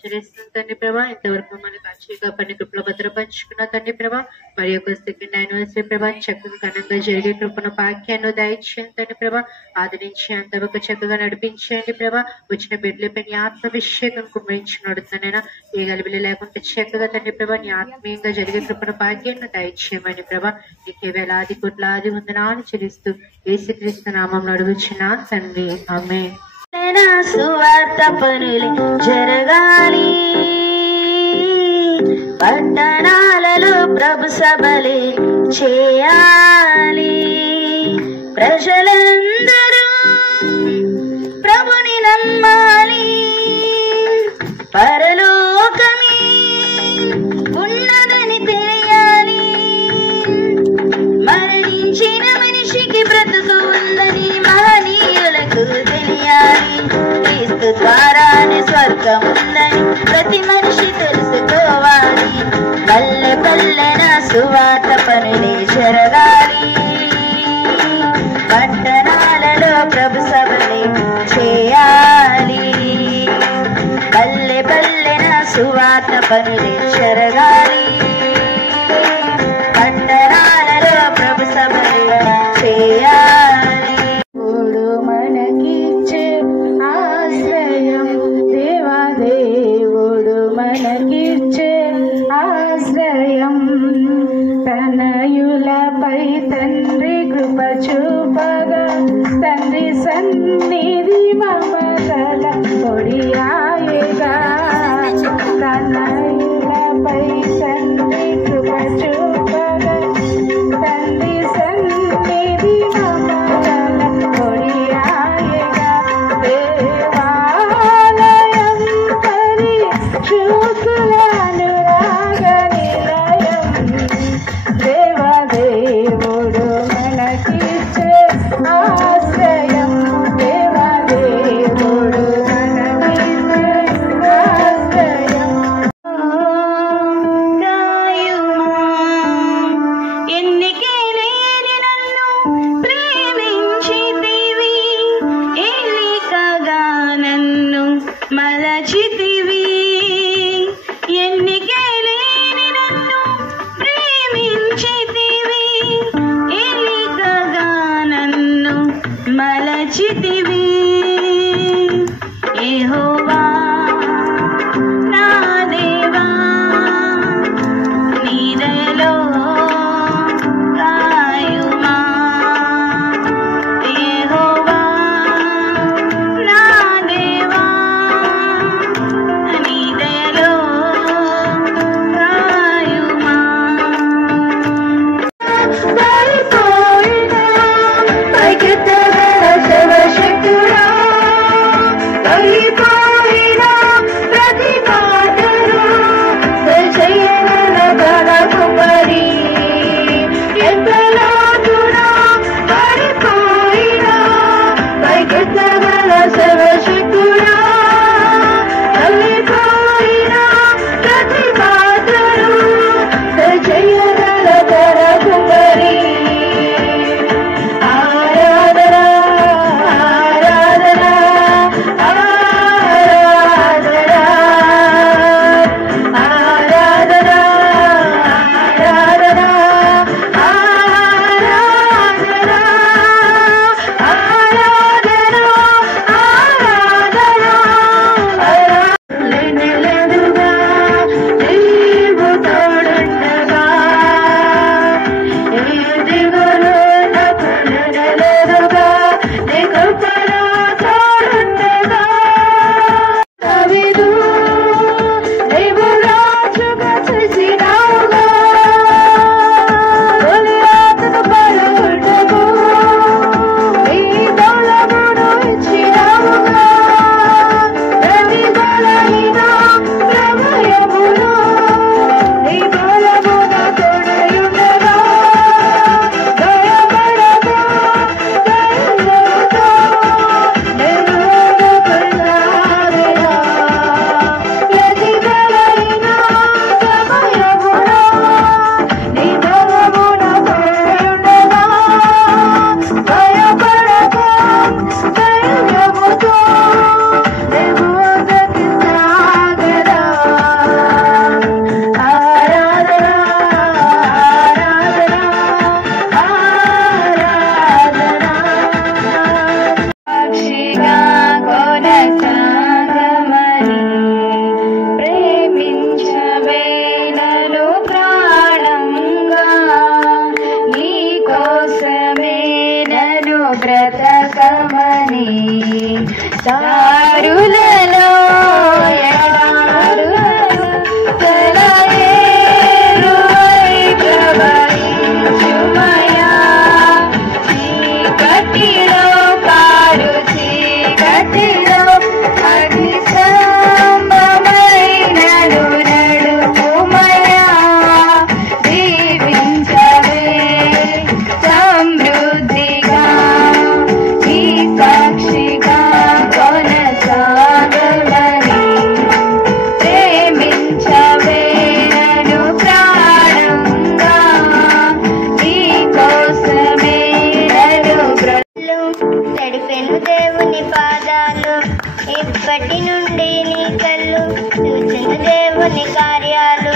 చెల్లిస్తున్న తండ్రి ప్రభా, ఇంతవరకు మమ్మల్ని కాచిగా పని కృపలో భద్రపరుచుకున్న తండ్రి ప్రభా, మరి యొక్క సెకండ్ యానివర్సరీ ప్రభా చక్కగా ఘనంగా జరిగే కృపణ భాగ్యాన్ని దయచేయండి తండ్రి ప్రభా, ఆదరించి అంతవరకు చక్కగా నడిపించేయండి ప్రభా. వచ్చిన బిడ్డలపై నీ ఆత్మాభిషేకం కుమ్మరించి నడుతున్నానైనా ఏ గలిబిలి లేకుండా చక్కగా తండ్రి ప్రభా నీ ఆత్మీయంగా జరిగే కృపణ భాగ్యాన్ని దయచేయమని ప్రభా, నీకే వేలాది కోట్లాది వందనాలు చెల్లిస్తూ యేసుక్రీస్తు నామములో అడుగుచున్నాను తండ్రి, ఆమేన్. సువార్త పనులు జరగాలి, పట్టణాలలో ప్రభు సభలే చేయాలి, ప్రజలందరూ ప్రభుని నమ్మాలి, పరలోకమే ఉన్నదని తెలియాలి, మరణించిన మనిషికి బ్రతుకు ఉందని మహనీయులకు తెలియాలి, క్రీస్తు ద్వారానే స్వర్గం ఉందని ప్రతి మనిషి తెలుసుకోవాలి, పల్లె పల్లెన సువార్త పనులే జరగాలి, పట్టణాలలో ప్రభు సభలే చేయాలి, పల్లె పల్లెన సువార్త పనులే జరగాలి, పట్టణాలలో ప్రభు సభలే చేయాలి. మనకిచ్చే ఆశ్రయం దేవాదేవుడు మనకిచ్చే ఆశ్రయం, తనయులపై తండ్రి కృప చూపగా తండ్రి సన్నిధి మమతల కొడియాయగా, తనయులపై తండ్రి కృప చూపగా తండ్రి సన్నిధి మమతల కొడియాయగా, దేవాలయం పరిశుద్ధుల అనురాగ నిలయం, దేవదేవుడు మనకిచ్చే ఆశ్రయం, దేవదేవుడు మనకిచ్చే ఆశ్రయం. రాయుమా ఎన్నికే లేని నన్ను ప్రేమించితివి, ఎన్నికగా నన్ను మలచితివి, ఎన్నికే లేని నన్ను ప్రేమించితివి, ఎన్నికగా నన్ను మలచితివి, యెహోవా నా దేవా నీ దయలో కాయుమా, యెహోవా నా దేవా నీ దయలో కాయుమా. సరిపోయినా పైకెత్తగల శివశక్తి దేవుని కార్యాలు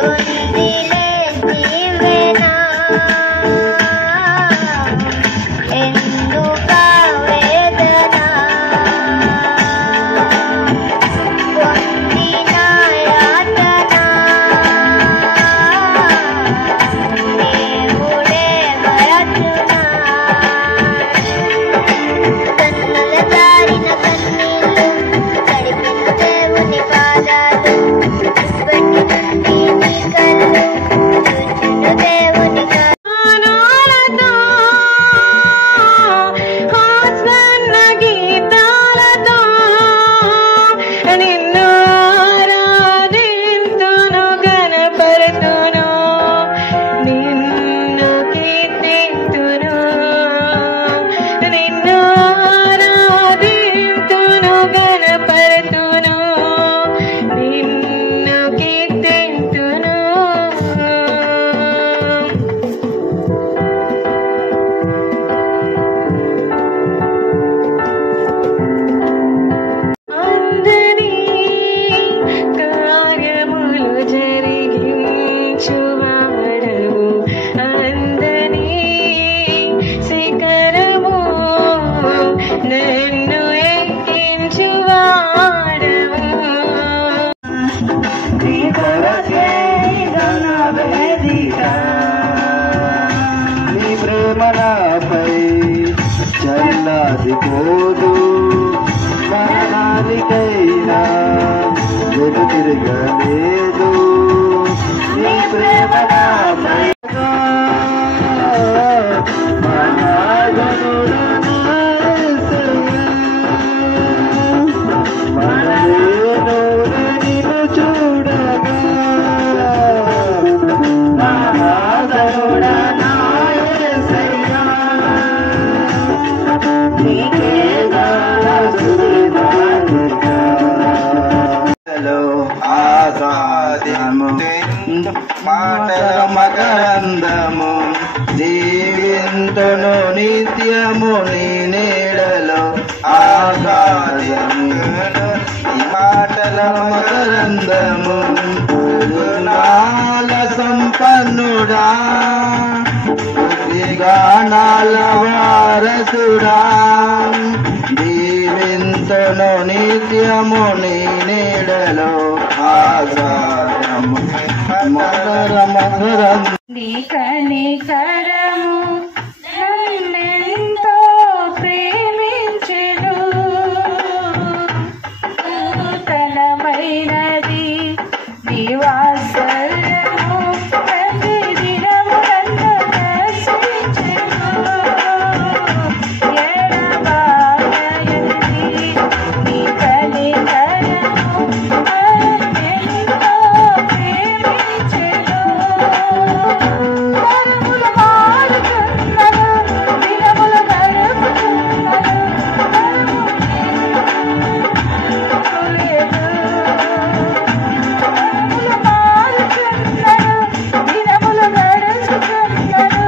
ఉందిలే దీవెన ఎందుక వేదన పొందిన యాతన దేవుడే మరచునా కన్నుల జారిన కన్నీళ్ళు తడిపిన దేవుని పాదాలు పెట్టిన నీ కళ్ళు చూచును దేవుని గానాలతో హాసన్న గీతాలతో నిన్ను ఆరాధింతును గణపరుతును నిన్ను కీర్తింతును నిన్ను ఆరాధింతును గణపరుతును నిన్ను కీర్తింతును అందరి కార్యములు జరిగించువాడవు అందరి శిఖరము నన్ను ఎక్కించువాడవు నీ కొరకే గణవేదిక నీ ప్రేమ నాపై చల్లారిపోదు మరణానికైనా వెను తిరగలేదు నీ ప్రేమ నాపై నిన్ను చూడగా మహాగణుడా నా యేసయ్యా నీకే ఆసాద్యము మాటల మకరందము జీవింతును నిత్యము నీ నీడలో ఆసాద్యము ఈ మాటల మకరందము నాల సంపన్నుడా గానాల వారసుడా జీవింతును నిత్యము నీ నీడలో ఆసారము మకర మకరం నీ కనికరము నన్నెంతో ప్రేమించెను నూతనమైనది నీ వాత్సల్యము ప్రతిదినము నన్ను దర్శించెను ఎడబాయనిది నీ కనికరము నన్నెంతో ప్రేమించెను తరములు మారుచున్నను దినములు గడుపుచున్నను దినములు గడుచుచున్నను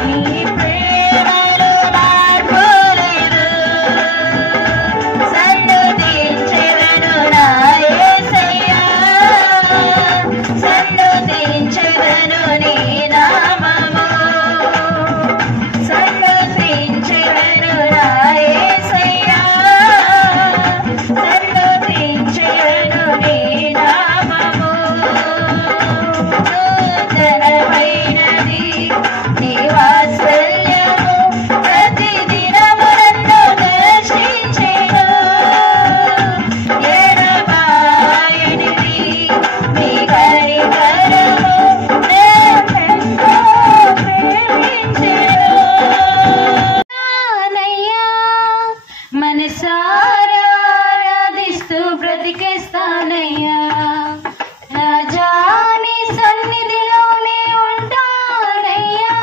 నీ ప్రేమలో మార్పు లేదు సన్నుతించెదను నా యేసయ్యా సన్నుతించెదను నీ నామము సన్నుతించెదను నా యేసయ్యా సన్నుతించెదను నీ నామము నూతనమైనది నీ వాత్సల్యము ప్రతిదినము నన్ను దర్శించెను ఎడబాయనిది నీ కనికరము నన్నెంతో ప్రేమించెను నానయ్యా మనసారా ఆరాధిస్తూ బ్రతికేస్తానయ్యా రాజా నీ సన్నిధిలోనే ఉంటానయ్యా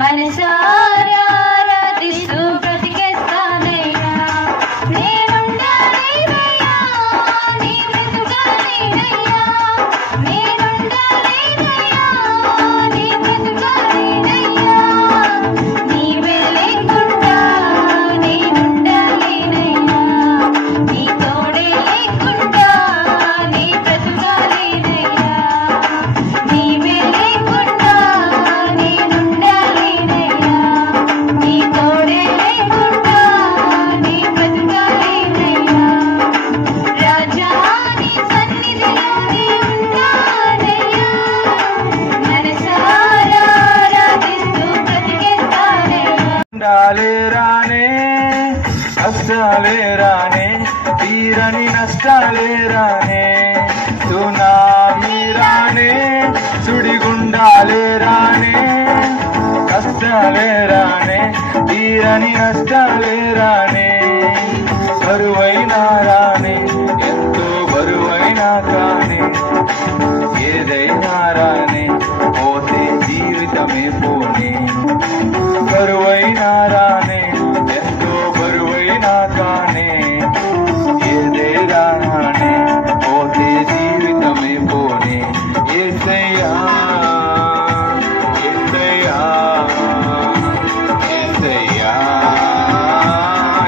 మనసారా ఆరాధిస్తూ బ్రతికేస్తానయ్యా నేనుండాలేనయ్యా నీ బ్రతుకాలేనయ్యా నేనుండాలేనయ్యా నీ బ్రతుకాలేనయ్యా నీవే లేకుండా నేనుండాలేనయ్యా నీ తోడే లేకుండా రానే సునామీ రానే సుడిగుండాలే రానే కష్టాలే రానే తీరని నష్టాలే రానే బరువైనా రానే ఎంతో బరువైనా కానే ఏదైనా రానే పోతే జీవితమే పోనే బరువైనా రానే ఎంతో బరువైనా కానే ఏదైనా రానే పోతే జీవితమే పోనే యేసయ్యా యేసయ్యా యేసయ్యా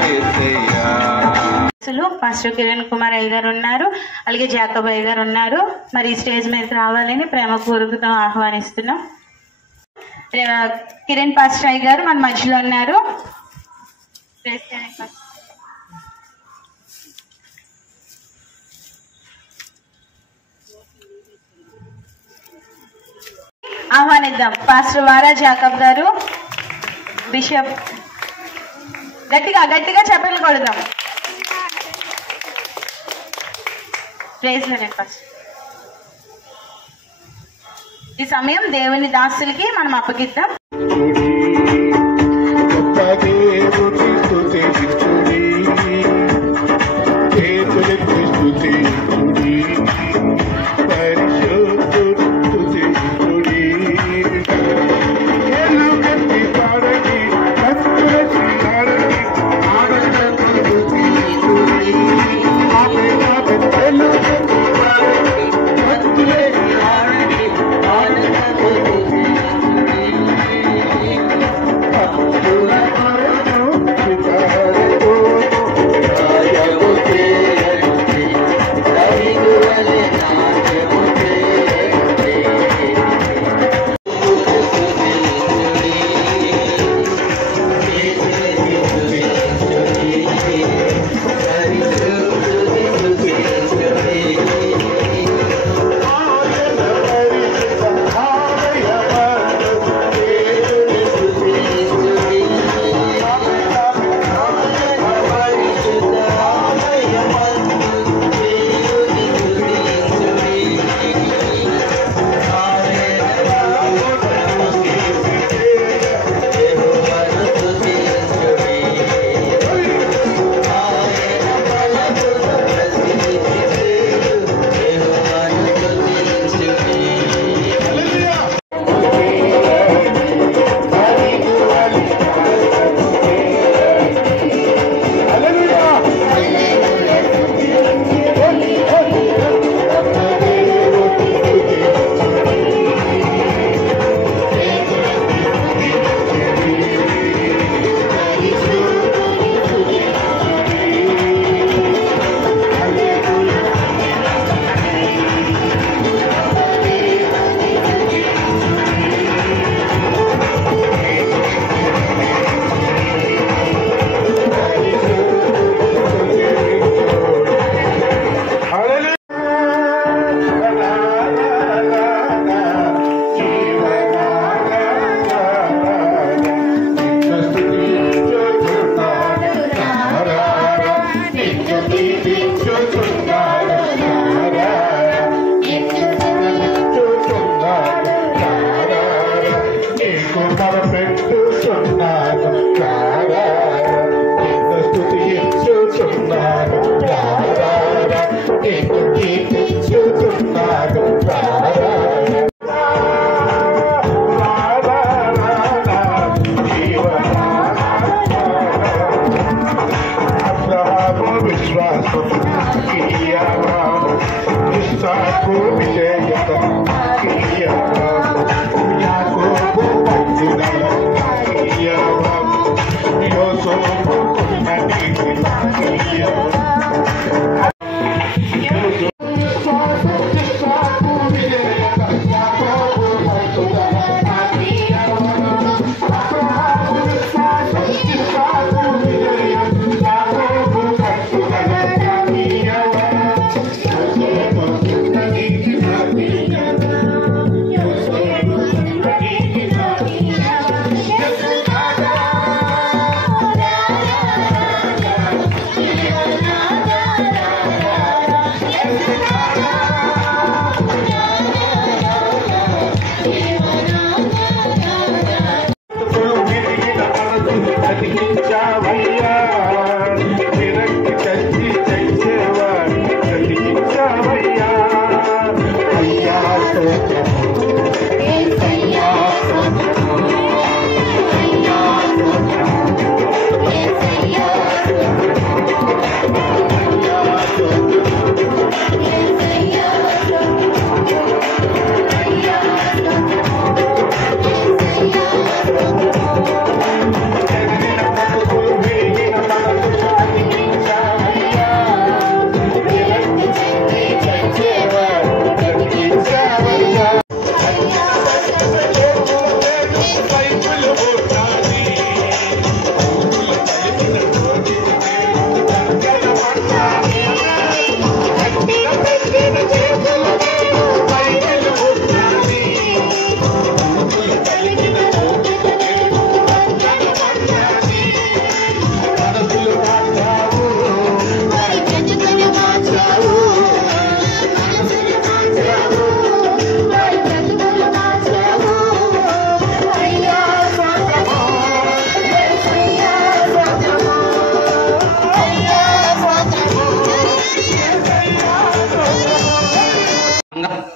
యేసయ్యా. పాస్టర్ కిరణ్ కుమార్ అయ్య గారు ఉన్నారు, అలాగే జాకబ్ అయ్య గారు ఉన్నారు. మరి స్టేజ్ మీదకి రావాలని ప్రేమపూర్వకంగా ఆహ్వానిస్తున్నాం. కిరణ్ పాస్టర్ అయ్య గారు మన మధ్యలో ఉన్నారు. ఆహ్వానిద్దాం. పాస్టర్ వారా జాకబ్ గారు, బిషప్. గట్టిగా గట్టిగా చప్పట్లు కొడదాం. Praise lord first. ఈ సమయం దేవుని దాసులకి మనం అప్పగిద్దాం.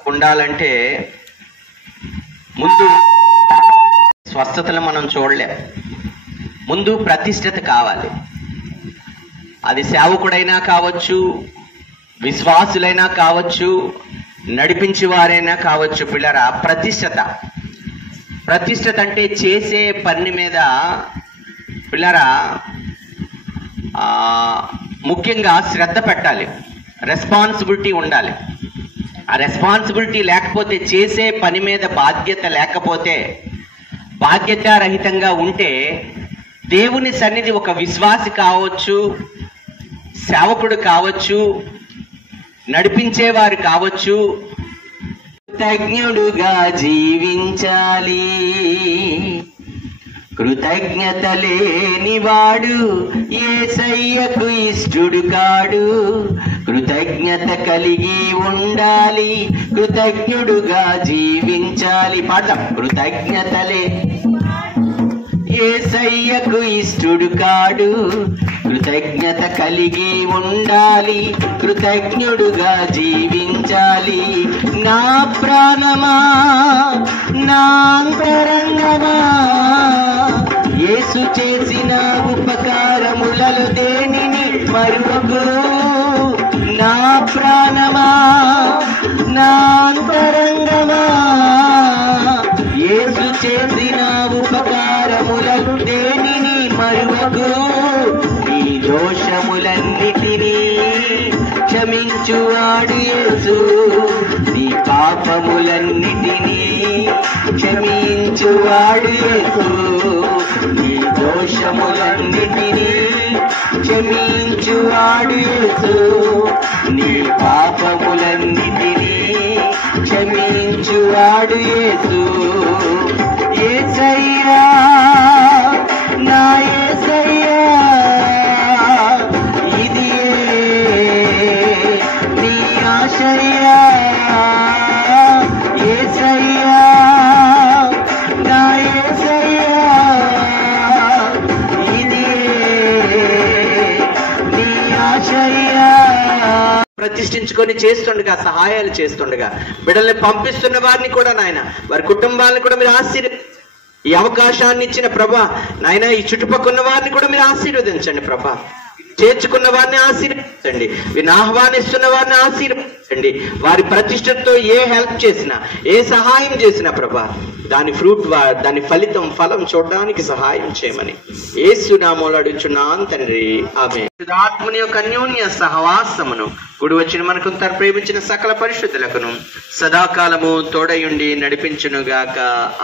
ఉండాలంటే ముందు స్వస్థతలు మనం చూడలేం. ముందు ప్రతిష్టత కావాలి. అది సేవకుడైనా కావచ్చు, విశ్వాసులైనా కావచ్చు, నడిపించేవారైనా కావచ్చు. పిల్లరా, ప్రతిష్టత అంటే చేసే పని మీద పిల్లరా ముఖ్యంగా శ్రద్ధ పెట్టాలి, రెస్పాన్సిబిలిటీ ఉండాలి. ఆ రెస్పాన్సిబిలిటీ లేకపోతే, చేసే పని మీద బాధ్యత లేకపోతే, బాధ్యతారహితంగా ఉంటే దేవుని సన్నిధి ఒక విశ్వాసి కావచ్చు, సేవకుడు కావచ్చు, నడిపించేవారు కావచ్చు, కృతజ్ఞుడుగా జీవించాలి. కృతజ్ఞత లేనివాడు యేసయ్యకు ఇష్టుడు కాడు. కృతజ్ఞత కలిగి ఉండాలి, కృతజ్ఞుడుగా జీవించాలి. పాడతాం. కృతజ్ఞతలే యేసయ్యకు ఇష్టుడు కాడు. కృతజ్ఞత కలిగి ఉండాలి, కృతజ్ఞుడుగా జీవించాలి. నా ప్రాణమా, నా అంతరంగమా, యేసు చేసిన ఉపకారములలో దేనిని మరువకు. నా ప్రాణమా, నా అంతరంగమా, యేసు చేసిన ఉపకారములను దేనిని మరువకు. నీ దోషములన్నిటినీ క్షమించువాడు యేసు, నీ పాపములన్నిటినీ క్షమించువాడు యేసు. నీ దోషములన్నిటినీ క్షమించువాడు యేసు, నీ పాపములన్నిటినీ క్షమించువాడు యేసు. యేసయ్యా, నా యేసయ్యా, ఇది నీ ఆశయ్యా. యేసయ్యా, నా యేసయ్యా, ఇది నీ ఆశయ్యా. ప్రతిష్ఠించుకొని చేస్తుండగా, సహాయాలు చేస్తుండగా, బిడ్డల్ని పంపిస్తున్న వారిని కూడా నాయన, వారి కుటుంబాలను కూడా మీరు ఆశీర్వదించండి. ఈ అవకాశాన్ని ఇచ్చిన ప్రభా నాయన, ఈ చుట్టుపక్కల ఉన్న వారిని కూడా మీరు ఆశీర్వదించండి ప్రభా. చేర్చుకున్న వారిని ఆశీర్వదించండి, వీరిని ఆహ్వానిస్తున్న వారిని ఆశీర్వదించండి. వారి ప్రతిష్టతో ఏ హెల్ప్ చేసినా, ఏ సహాయం చేసినా ప్రభా, దాని ఫ్రూట్, దాని ఫలం చూడడానికి సహాయం చేయమని యేసు నామములో అడుగుచున్నాను తండ్రి, ఆమేన్. ఆత్మని యొక్క అన్యోన్య సహవాసమును కూడి వచ్చిన మనకు ప్రేమించిన సకల పరిశుద్ధులకును సదాకాలము తోడయుండి నడిపించునుగాక,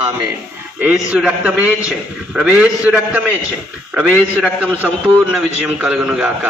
ఆమేన్. యేసు రక్తమే చే, ప్రభేసు రక్తమే చే, ప్రభేసు రక్తం సంపూర్ణ విజయం కలుగునుగాక.